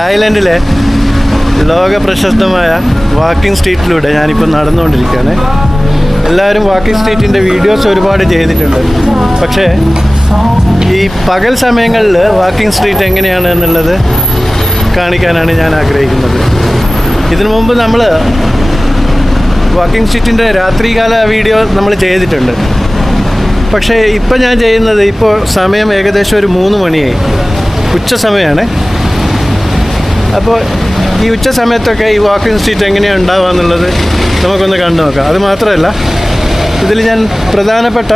തായ്ലൻഡിലെ ലോക പ്രശസ്തമായ വാക്കിംഗ് സ്ട്രീറ്റിലൂടെ ഞാനിപ്പോൾ നടന്നുകൊണ്ടിരിക്കുകയാണ്. എല്ലാവരും വാക്കിംഗ് സ്ട്രീറ്റിൻ്റെ വീഡിയോസ് ഒരുപാട് ചെയ്തിട്ടുണ്ട്. പക്ഷേ ഈ പകൽ സമയങ്ങളിൽ വാക്കിംഗ് സ്ട്രീറ്റ് എങ്ങനെയാണ് എന്നുള്ളത് കാണിക്കാനാണ് ഞാൻ ആഗ്രഹിക്കുന്നത്. ഇതിനു മുമ്പ് നമ്മൾ വാക്കിംഗ് സ്ട്രീറ്റിൻ്റെ രാത്രികാല വീഡിയോ നമ്മൾ ചെയ്തിട്ടുണ്ട്. പക്ഷേ ഇപ്പം ഞാൻ ചെയ്യുന്നത്, ഇപ്പോൾ സമയം ഏകദേശം ഒരു 3 മണിയായി, ഉച്ച സമയമാണ്. അപ്പോൾ ഈ ഉച്ച സമയത്തൊക്കെ ഈ വാക്കിംഗ് സ്ട്രീറ്റ് എങ്ങനെയാണ് ഉണ്ടാവുക എന്നുള്ളത് നമുക്കൊന്ന് കണ്ടു നോക്കാം. അത് മാത്രമല്ല, ഇതിൽ ഞാൻ പ്രധാനപ്പെട്ട,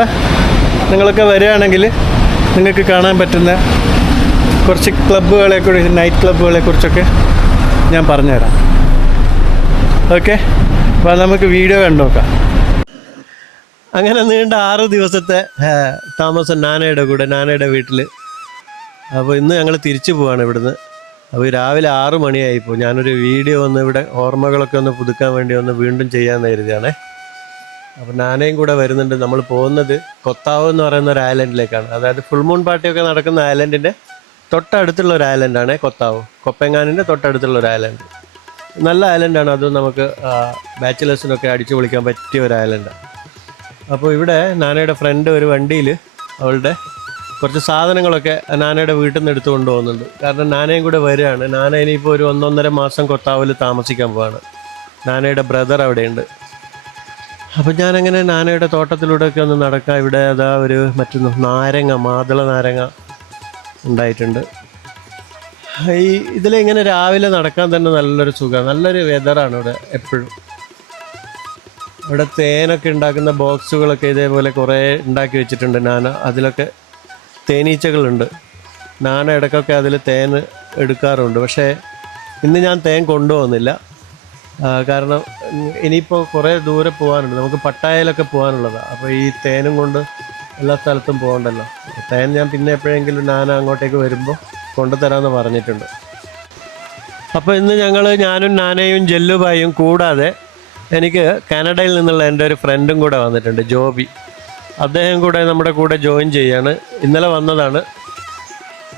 നിങ്ങളൊക്കെ വരികയാണെങ്കിൽ നിങ്ങൾക്ക് കാണാൻ പറ്റുന്ന കുറച്ച് ക്ലബ്ബുകളെക്കുറിച്ച്, നൈറ്റ് ക്ലബ്ബുകളെക്കുറിച്ചൊക്കെ ഞാൻ പറഞ്ഞുതരാം. ഓക്കെ, അപ്പോൾ നമുക്ക് വീഡിയോ കണ്ടു നോക്കാം. അങ്ങനെ നീണ്ട 6 ദിവസത്തെ താമസം നാനയുടെ വീട്ടിൽ. അപ്പോൾ ഇന്ന് ഞങ്ങൾ തിരിച്ചു പോവാണ് ഇവിടുന്ന്. അപ്പോൾ രാവിലെ 6 മണിയായിപ്പോൾ. ഞാനൊരു വീഡിയോ ഒന്ന് ഇവിടെ ഓർമ്മകളൊക്കെ ഒന്ന് പുതുക്കാൻ വേണ്ടി ഒന്ന് വീണ്ടും ചെയ്യാമെന്ന് കരുതിയാണേ. അപ്പോൾ നാനയും കൂടെ വരുന്നുണ്ട്. നമ്മൾ പോകുന്നത് കൊത്താവ് എന്ന് പറയുന്ന ഒരു ഐലൻഡിലേക്കാണ്. അതായത് ഫുൾ മൂൺ പാർട്ടിയൊക്കെ നടക്കുന്ന ഐലൻഡിൻ്റെ തൊട്ടടുത്തുള്ള ഒരു ഐലൻഡാണ് കൊത്താവ്. കൊപ്പങ്ങാനിൻ്റെ തൊട്ടടുത്തുള്ള ഒരു ഐലൻഡ്. നല്ല ഐലൻഡാണ്. അത് നമുക്ക് ബാച്ചിലേഴ്സിനൊക്കെ അടിച്ചു പൊളിക്കാൻ പറ്റിയ ഒരു ഐലൻഡാണ്. അപ്പോൾ ഇവിടെ നാനയുടെ ഫ്രണ്ട് ഒരു വണ്ടിയിൽ അവളുടെ കുറച്ച് സാധനങ്ങളൊക്കെ നാനയുടെ വീട്ടിൽ നിന്ന് എടുത്തു കൊണ്ടുപോകുന്നുണ്ട്. കാരണം നാനയും കൂടെ വരികയാണ്. നാന ഇനിയിപ്പോൾ ഒരു 1-1.5 മാസം കൊത്താവിൽ താമസിക്കാൻ പോവാണ്. നാനയുടെ ബ്രദർ അവിടെയുണ്ട്. അപ്പോൾ ഞാനങ്ങനെ നാനയുടെ തോട്ടത്തിലൂടെയൊക്കെ ഒന്ന് നടക്കാം. ഇവിടെ അതാ ഒരു മറ്റൊന്ന് മാതള നാരങ്ങ ഉണ്ടായിട്ടുണ്ട്. ഈ ഇതിലിങ്ങനെ രാവിലെ നടക്കാൻ തന്നെ നല്ലൊരു സുഖമാണ്. നല്ലൊരു വെതറാണ് ഇവിടെ എപ്പോഴും. ഇവിടെ തേനൊക്കെ ഉണ്ടാക്കുന്ന ബോക്സുകളൊക്കെ ഇതേപോലെ കുറേ ഉണ്ടാക്കി വെച്ചിട്ടുണ്ട് നാന. അതിലൊക്കെ തേനീച്ചകളുണ്ട്. നാന ഇടയ്ക്കൊക്കെ അതിൽ തേൻ എടുക്കാറുണ്ട്. പക്ഷേ ഇന്ന് ഞാൻ തേൻ കൊണ്ടുപോകുന്നില്ല. കാരണം ഇനിയിപ്പോൾ കുറേ ദൂരെ പോകാനുണ്ട്. നമുക്ക് പട്ടായയിലൊക്കെ പോകാനുള്ളതാണ്. അപ്പോൾ ഈ തേനും കൊണ്ട് എല്ലാ സ്ഥലത്തും പോകണ്ടല്ലോ. തേൻ ഞാൻ പിന്നെ എപ്പോഴെങ്കിലും നാന അങ്ങോട്ടേക്ക് വരുമ്പോൾ കൊണ്ടുതരാമെന്ന് പറഞ്ഞിട്ടുണ്ട്. അപ്പോൾ ഇന്ന് ഞാനും നാനയും ജല്ലുബായും കൂടാതെ എനിക്ക് കാനഡയിൽ നിന്നുള്ള എൻ്റെ ഒരു ഫ്രണ്ടും കൂടെ വന്നിട്ടുണ്ട്, ജോബി. അദ്ദേഹം കൂടെ നമ്മുടെ കൂടെ ജോയിൻ ചെയ്യാണ്. ഇന്നലെ വന്നതാണ്.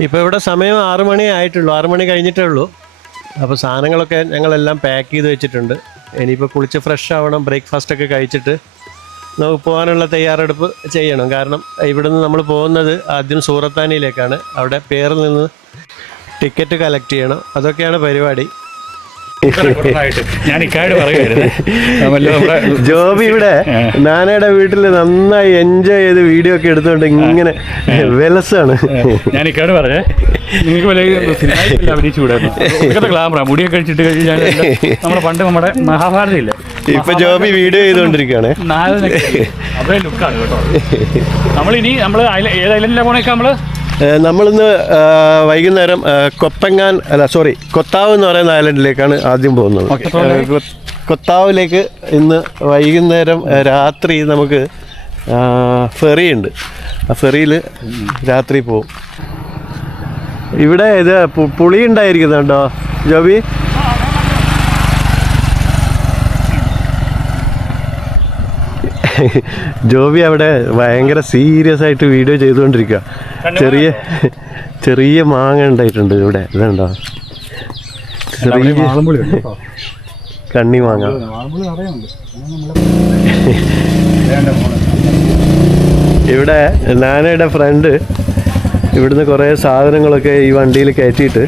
ഇപ്പോൾ ഇവിടെ സമയം 6 മണി ആയിട്ടുള്ളൂ. 6 മണി കഴിഞ്ഞിട്ടേ ഉള്ളൂ. അപ്പോൾ സാധനങ്ങളൊക്കെ ഞങ്ങളെല്ലാം പാക്ക് ചെയ്ത് വെച്ചിട്ടുണ്ട്. ഇനിയിപ്പോൾ കുളിച്ച് ഫ്രഷ് ആവണം. ബ്രേക്ക്ഫാസ്റ്റൊക്കെ കഴിച്ചിട്ട് നമുക്ക് പോകാനുള്ള തയ്യാറെടുപ്പ് ചെയ്യണം. കാരണം ഇവിടുന്ന് നമ്മൾ പോകുന്നത് ആദ്യം സൂറത്താനിയിലേക്കാണ്. അവിടെ പേരിൽ നിന്ന് ടിക്കറ്റ് കളക്ട് ചെയ്യണം. അതൊക്കെയാണ് പരിപാടി. ജോബി ഇവിടെ നാനയുടെ വീട്ടിൽ നന്നായി എൻജോയ് ചെയ്ത് വീഡിയോ ഒക്കെ എടുത്തുകൊണ്ട് ഇങ്ങനെ വെലസാണ്. ഞാൻ ഇക്കാട് പറഞ്ഞേ, നിങ്ങൾക്ക് മുടിയൊക്കെ കഴിച്ചിട്ട് കഴിഞ്ഞാൽ നമ്മുടെ മഹാഭാരതയില്ലേ, ഇപ്പൊ ജോബി വീഡിയോ ചെയ്തോണ്ടിരിക്കുകയാണ്. അതേ ലുക്കാണ് കേട്ടോ. നമ്മളിനി ഏത് ഐലൻഡിലാണ് പോണേക്കാ നമ്മളിന്ന് വൈകുന്നേരം കൊത്താവ് എന്ന് പറയുന്ന ഐലൻഡിലേക്കാണ് ആദ്യം പോകുന്നത്. കൊത്താവിലേക്ക് ഇന്ന് വൈകുന്നേരം രാത്രി നമുക്ക് ഫെറിയുണ്ട്. ആ ഫെറിയിൽ രാത്രി പോവും. ഇവിടെ ഇത് പുളി ഉണ്ടായിരിക്കുന്നുണ്ടോ ജോബി? ജോബി അവിടെ ഭയങ്കര സീരിയസ് ആയിട്ട് വീഡിയോ ചെയ്തുകൊണ്ടിരിക്കുക. ചെറിയ മാങ്ങ ഉണ്ടായിട്ടുണ്ട് ഇവിടെ. ഇതുണ്ടോ ചെറിയ കണ്ണി മാങ്ങ. ഇവിടെ നാനയുടെ ഫ്രണ്ട് ഇവിടുന്ന് കുറേ സാധനങ്ങളൊക്കെ ഈ വണ്ടിയിൽ കയറ്റിയിട്ട്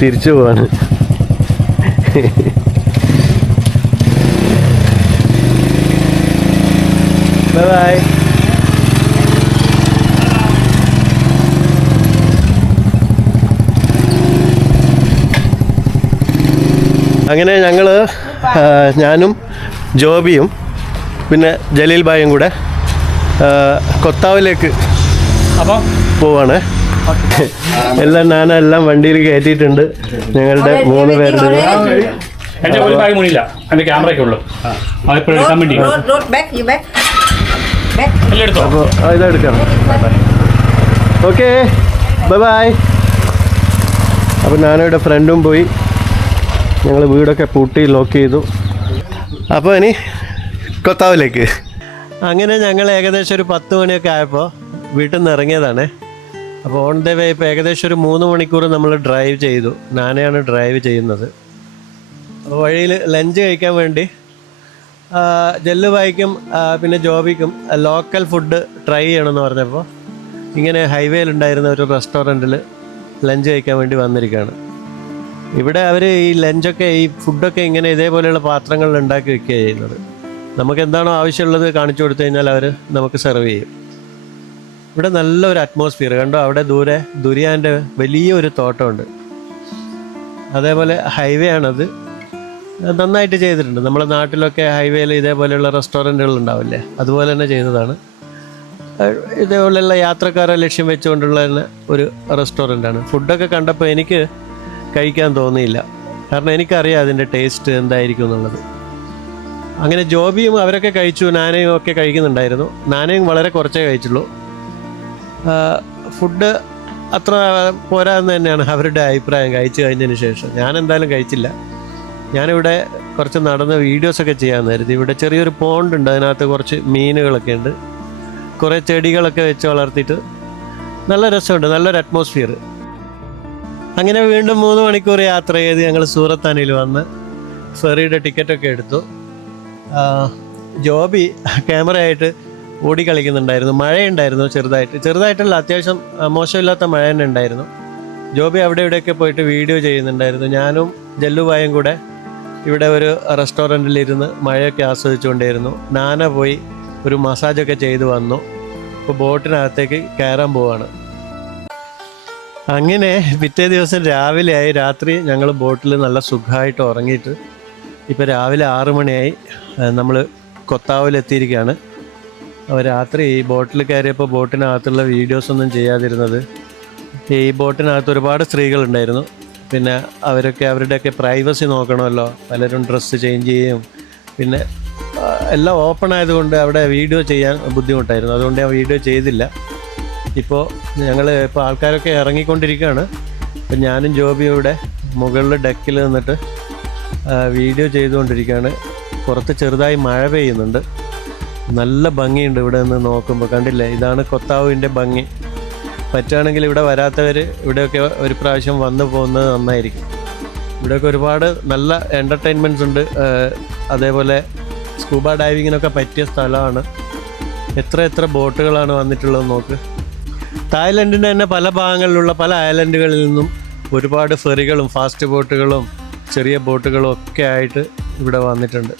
തിരിച്ചു പോവാണ്. ബൈ. അങ്ങനെ ഞാനും ജോബിയും പിന്നെ ജലീൽ ഭായും കൂടെ കൊത്താവിലേക്ക് പോവാണ്. എല്ലാം വണ്ടിയിൽ കയറ്റിയിട്ടുണ്ട്. ഞങ്ങളുടെ 3 പേരുടെ അപ്പോൾ ഇതെടുക്കാം. Okay, by. അപ്പോൾ നാനയുടെ ഫ്രണ്ടും പോയി. ഞങ്ങൾ വീടൊക്കെ പൂട്ടി ലോക്ക് ചെയ്തു. അപ്പോൾ ഇനി കൊത്താവിലേക്ക്. അങ്ങനെ ഞങ്ങൾ ഏകദേശം ഒരു 10 മണിയൊക്കെ ആയപ്പോൾ വീട്ടിൽ നിന്ന് ഇറങ്ങിയതാണ്. അപ്പോൾ ഓൺ ദ വേ ഇപ്പോൾ ഏകദേശം ഒരു 3 മണിക്കൂർ നമ്മൾ ഡ്രൈവ് ചെയ്തു. നാനയാണ് ഡ്രൈവ് ചെയ്യുന്നത്. അപ്പോൾ വഴിയിൽ ലഞ്ച് കഴിക്കാൻ വേണ്ടി ജല്ലുബായിക്കും പിന്നെ ജോബിക്കും ലോക്കൽ ഫുഡ് ട്രൈ ചെയ്യണമെന്ന് പറഞ്ഞപ്പോൾ ഇങ്ങനെ ഹൈവേയിലുണ്ടായിരുന്ന ഒരു റെസ്റ്റോറൻറ്റിൽ ലഞ്ച് കഴിക്കാൻ വേണ്ടി വന്നിരിക്കുകയാണ്. ഇവിടെ അവർ ഈ ലഞ്ചൊക്കെ ഈ ഫുഡൊക്കെ ഇങ്ങനെ ഇതേപോലെയുള്ള പാത്രങ്ങളിൽ ഉണ്ടാക്കി വെക്കുകയാണ് ചെയ്യുന്നത്. നമുക്ക് എന്താണോ ആവശ്യമുള്ളത് കാണിച്ചു കൊടുത്തു കഴിഞ്ഞാൽ അവർ നമുക്ക് സെർവ് ചെയ്യും. ഇവിടെ നല്ലൊരു അറ്റ്മോസ്ഫിയർ കണ്ടോ, അവിടെ ദൂരെ ദുരിയാൻ്റെ വലിയൊരു തോട്ടമുണ്ട്. അതേപോലെ ഹൈവേ ആണത്, നന്നായിട്ട് ചെയ്തിട്ടുണ്ട്. നമ്മുടെ നാട്ടിലൊക്കെ ഹൈവേയിൽ ഇതേപോലെയുള്ള റെസ്റ്റോറൻറ്റുകൾ ഉണ്ടാവില്ലേ, അതുപോലെ തന്നെ ചെയ്തതാണ്. ഇതേപോലെയുള്ള യാത്രക്കാരെ ലക്ഷ്യം വെച്ചുകൊണ്ടുള്ള തന്നെ ഒരു റെസ്റ്റോറൻ്റാണ്. ഫുഡൊക്കെ കണ്ടപ്പോൾ എനിക്ക് കഴിക്കാൻ തോന്നിയില്ല, കാരണം എനിക്കറിയാം അതിൻ്റെ ടേസ്റ്റ് എന്തായിരിക്കും എന്നുള്ളത്. അങ്ങനെ ജോബിയും അവരൊക്കെ കഴിച്ചു, നാനയും ഒക്കെ കഴിക്കുന്നുണ്ടായിരുന്നു. നാനയും വളരെ കുറച്ചേ കഴിച്ചുള്ളൂ. ഫുഡ് അത്ര പോരാന്ന് തന്നെയാണ് അവരുടെ അഭിപ്രായം കഴിച്ചു കഴിഞ്ഞതിന് ശേഷം. ഞാൻ എന്തായാലും കഴിച്ചില്ല. ഞാനിവിടെ കുറച്ച് നടന്ന് വീഡിയോസൊക്കെ ചെയ്യാമെന്ന് കരുതി. ഇവിടെ ചെറിയൊരു പോണ്ടുണ്ട്, അതിനകത്ത് കുറച്ച് മീനുകളൊക്കെ ഉണ്ട്, കുറേ ചെടികളൊക്കെ വെച്ച് വളർത്തിയിട്ട് നല്ല രസമുണ്ട്, നല്ലൊരു അറ്റ്മോസ്ഫിയർ. അങ്ങനെ വീണ്ടും 3 മണിക്കൂർ യാത്ര ചെയ്ത് ഞങ്ങൾ സൂറത്താനിൽ വന്ന് ഫെറിയുടെ ടിക്കറ്റൊക്കെ എടുത്തു. ജോബി ക്യാമറയായിട്ട് ഓടി കളിക്കുന്നുണ്ടായിരുന്നു. മഴയുണ്ടായിരുന്നു ചെറുതായിട്ടല്ല, അത്യാവശ്യം മോശമില്ലാത്ത മഴ തന്നെ ഉണ്ടായിരുന്നു. ജോബി അവിടെ ഇവിടെയൊക്കെ പോയിട്ട് വീഡിയോ ചെയ്യുന്നുണ്ടായിരുന്നു. ഞാനും ജല്ലുബായും കൂടെ ഇവിടെ ഒരു റെസ്റ്റോറൻറ്റിലിരുന്ന് മഴയൊക്കെ ആസ്വദിച്ചുകൊണ്ടേയിരുന്നു. നാന പോയി ഒരു മസാജൊക്കെ ചെയ്ത് വന്നു. ഇപ്പോൾ ബോട്ടിനകത്തേക്ക് കയറാൻ പോവാണ്. അങ്ങനെ പിറ്റേ ദിവസം രാവിലെയായി. രാത്രി ഞങ്ങൾ ബോട്ടിൽ നല്ല സുഖമായിട്ട് ഉറങ്ങിയിട്ട് ഇപ്പോൾ രാവിലെ 6 മണിയായി. നമ്മൾ കൊത്താവിലെത്തിയിരിക്കുകയാണ്. അപ്പോൾ രാത്രി ഈ ബോട്ടിൽ കയറിയപ്പോൾ ബോട്ടിനകത്തുള്ള വീഡിയോസൊന്നും ചെയ്യാതിരുന്നത്, ഈ ബോട്ടിനകത്ത് ഒരുപാട് സ്ത്രീകളുണ്ടായിരുന്നു. പിന്നെ അവരുടെയൊക്കെ പ്രൈവസി നോക്കണമല്ലോ. പലരും ഡ്രസ്സ് ചേഞ്ച് ചെയ്യും, പിന്നെ എല്ലാം ഓപ്പൺ ആയതുകൊണ്ട് അവിടെ വീഡിയോ ചെയ്യാൻ ബുദ്ധിമുട്ടായിരുന്നു. അതുകൊണ്ട് ഞാൻ വീഡിയോ ചെയ്തില്ല. ഇപ്പോൾ ആൾക്കാരൊക്കെ ഇറങ്ങിക്കൊണ്ടിരിക്കുകയാണ്. ഇപ്പം ഞാനും ജോബിയും ഇവിടെ മുകളിൽ ഡെക്കിൽ നിന്നിട്ട് വീഡിയോ ചെയ്തുകൊണ്ടിരിക്കുകയാണ്. പുറത്ത് ചെറുതായി മഴ പെയ്യുന്നുണ്ട്. നല്ല ഭംഗിയുണ്ട് ഇവിടെ നിന്ന് നോക്കുമ്പോൾ. കണ്ടില്ലേ, ഇതാണ് കൊത്താവിൻ്റെ ഭംഗി. പറ്റുകയാണെങ്കിൽ ഇവിടെ വരാത്തവർ ഇവിടെയൊക്കെ ഒരു പ്രാവശ്യം വന്നു പോകുന്നത് നന്നായിരിക്കും. ഇവിടെയൊക്കെ ഒരുപാട് നല്ല എൻ്റർടൈൻമെൻറ്റ്സ് ഉണ്ട്. അതേപോലെ സ്കൂബ ഡൈവിങ്ങിനൊക്കെ പറ്റിയ സ്ഥലമാണ്. എത്ര ബോട്ടുകളാണ് വന്നിട്ടുള്ളത് നോക്ക്. തായ്ലൻഡിൻ്റെ തന്നെ പല ഭാഗങ്ങളിലുള്ള പല ഐലൻഡുകളിൽ നിന്നും ഒരുപാട് ഫെറികളും ഫാസ്റ്റ് ബോട്ടുകളും ചെറിയ ബോട്ടുകളും ഒക്കെ ആയിട്ട് ഇവിടെ വന്നിട്ടുണ്ട്.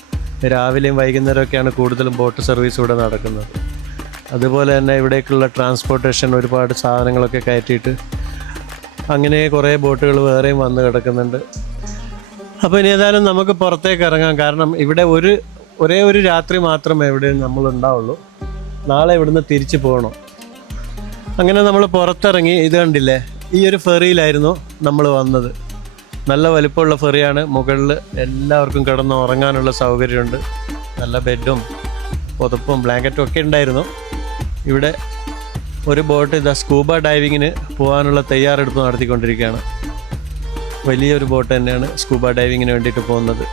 രാവിലെയും വൈകുന്നേരമൊക്കെയാണ് കൂടുതലും ബോട്ട് സർവീസ് ഇവിടെ നടക്കുന്നത്. അതുപോലെ തന്നെ ഇവിടേക്കുള്ള ട്രാൻസ്പോർട്ടേഷൻ ഒരുപാട് സാധനങ്ങളൊക്കെ കയറ്റിയിട്ട് അങ്ങനെ കുറേ ബോട്ടുകൾ വേറെയും വന്ന് കിടക്കുന്നുണ്ട്. അപ്പോൾ ഇനി ഏതായാലും നമുക്ക് പുറത്തേക്ക് ഇറങ്ങാം. കാരണം ഇവിടെ ഒരേ ഒരു രാത്രി മാത്രമേ ഇവിടെ നമ്മളുണ്ടാവുള്ളൂ. നാളെ ഇവിടുന്ന് തിരിച്ചു പോകണം. അങ്ങനെ നമ്മൾ പുറത്തിറങ്ങി. ഇത് കണ്ടില്ലേ, ഈ ഒരു ഫെറിയിലായിരുന്നു നമ്മൾ വന്നത്. നല്ല വലിപ്പമുള്ള ഫെറിയാണ്. മുകളിൽ എല്ലാവർക്കും കിടന്ന് ഉറങ്ങാനുള്ള സൗകര്യമുണ്ട്. നല്ല ബെഡും പുതപ്പും ബ്ലാങ്കറ്റും ഒക്കെ ഉണ്ടായിരുന്നു. ഇവിടെ ഒരു ബോട്ട് സ്കൂബ ഡൈവിങ്ങിന് പോകാനുള്ള തയ്യാറെടുപ്പ് നടത്തിക്കൊണ്ടിരിക്കുകയാണ്. വലിയൊരു ബോട്ട് തന്നെയാണ് സ്കൂബ ഡൈവിങ്ങിന് വേണ്ടിയിട്ട് പോകുന്നത്.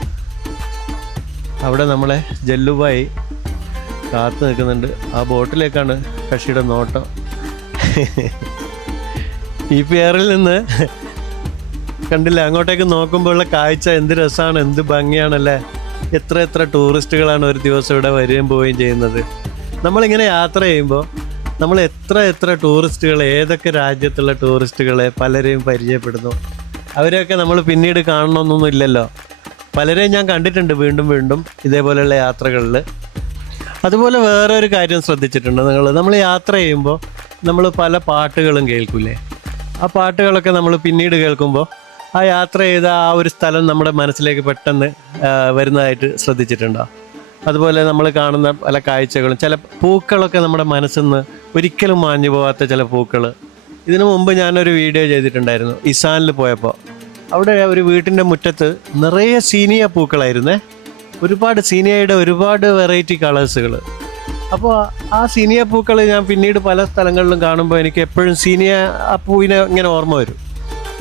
അവിടെ നമ്മളെ ജല്ലുബായി കാത്തു നിൽക്കുന്നുണ്ട്. ആ ബോട്ടിലേക്കാണ് കക്ഷിയുടെ നോട്ടം. ഈ പിയറിൽ നിന്ന് കണ്ടില്ല, അങ്ങോട്ടേക്ക് നോക്കുമ്പോഴുള്ള കാഴ്ച എന്ത് രസമാണ്, എന്ത് ഭംഗിയാണല്ലേ. എത്ര ടൂറിസ്റ്റുകളാണ് ഒരു ദിവസം ഇവിടെ വരികയും പോവുകയും ചെയ്യുന്നത്. നമ്മളിങ്ങനെ യാത്ര ചെയ്യുമ്പോൾ നമ്മൾ എത്ര ടൂറിസ്റ്റുകൾ, ഏതൊക്കെ രാജ്യത്തുള്ള ടൂറിസ്റ്റുകളെ പലരെയും പരിചയപ്പെടുന്നു. അവരെയൊക്കെ നമ്മൾ പിന്നീട് കാണണമെന്നൊന്നും ഇല്ലല്ലോ. പലരെയും ഞാൻ കണ്ടിട്ടുണ്ട് വീണ്ടും ഇതേപോലെയുള്ള യാത്രകളിൽ. അതുപോലെ വേറെ ഒരു കാര്യം ശ്രദ്ധിച്ചിട്ടുണ്ട് നമ്മൾ യാത്ര ചെയ്യുമ്പോൾ നമ്മൾ പല പാട്ടുകളും കേൾക്കൂലേ. ആ പാട്ടുകളൊക്കെ നമ്മൾ പിന്നീട് കേൾക്കുമ്പോൾ ആ യാത്ര ചെയ്ത ആ ഒരു സ്ഥലം നമ്മുടെ മനസ്സിലേക്ക് പെട്ടെന്ന് വരുന്നതായിട്ട് ശ്രദ്ധിച്ചിട്ടുണ്ടോ? അതുപോലെ നമ്മൾ കാണുന്ന പല കാഴ്ചകളും, ചില പൂക്കളൊക്കെ നമ്മുടെ മനസ്സിൽ നിന്ന് ഒരിക്കലും മാഞ്ഞു പോകാത്ത ചില പൂക്കൾ. ഇതിനു മുമ്പ് ഞാനൊരു വീഡിയോ ചെയ്തിട്ടുണ്ടായിരുന്നു ഇസാനിൽ പോയപ്പോൾ. അവിടെ ഒരു വീട്ടിൻ്റെ മുറ്റത്ത് നിറയെ സീനിയ പൂക്കളായിരുന്നേ. ഒരുപാട് സീനിയയുടെ ഒരുപാട് വെറൈറ്റി കളേഴ്സുകൾ. അപ്പോൾ ആ സീനിയ പൂക്കൾ ഞാൻ പിന്നീട് പല സ്ഥലങ്ങളിലും കാണുമ്പോൾ എനിക്ക് എപ്പോഴും സീനിയ ആ പൂവിനെ ഇങ്ങനെ ഓർമ്മ വരും.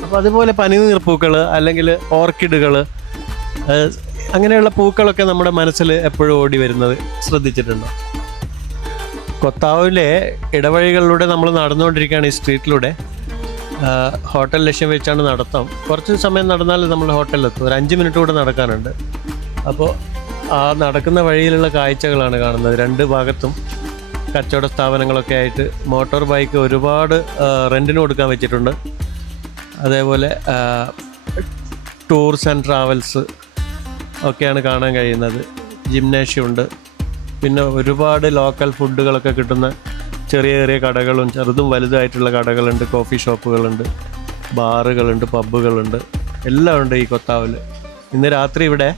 അപ്പോൾ അതുപോലെ പനിനീർ പൂക്കൾ അല്ലെങ്കിൽ ഓർക്കിഡുകൾ, അങ്ങനെയുള്ള പൂക്കളൊക്കെ നമ്മുടെ മനസ്സിൽ എപ്പോഴും ഓടി വരുന്നത് ശ്രദ്ധിച്ചിട്ടുണ്ടോ? കൊത്താവിലെ ഇടവഴികളിലൂടെ നമ്മൾ നടന്നുകൊണ്ടിരിക്കുകയാണ് ഈ സ്ട്രീറ്റിലൂടെ. ഹോട്ടൽ ലക്ഷ്യം വെച്ചാണ് നടത്തം. കുറച്ച് സമയം നടന്നാൽ നമ്മൾ ഹോട്ടലിലെത്തും. ഒരു 5 മിനിറ്റ് കൂടെ നടക്കാനുണ്ട്. അപ്പോൾ ആ നടക്കുന്ന വഴിയിലുള്ള കാഴ്ചകളാണ് കാണുന്നത്. 2 ഭാഗത്തും കച്ചവട സ്ഥാപനങ്ങളൊക്കെ ആയിട്ട് മോട്ടോർ ബൈക്ക് ഒരുപാട് റെൻറ്റിന് കൊടുക്കാൻ വെച്ചിട്ടുണ്ട്. അതേപോലെ ടൂർസ് ആൻഡ് ട്രാവൽസ് ഒക്കെയാണ് കാണാൻ കഴിയുന്നത്. ജിംനേഷ്യം ഉണ്ട്. പിന്നെ ഒരുപാട് ലോക്കൽ ഫുഡുകളൊക്കെ കിട്ടുന്ന ചെറിയ ചെറിയ കടകളും ചെറുതും വലുതായിട്ടുള്ള കടകളുണ്ട്. കോഫി ഷോപ്പുകളുണ്ട്, ബാറുകളുണ്ട്, പബ്ബുകളുണ്ട്, എല്ലാം ഉണ്ട് ഈ കൊത്താവിൽ. ഇന്ന് രാത്രി ഇവിടെ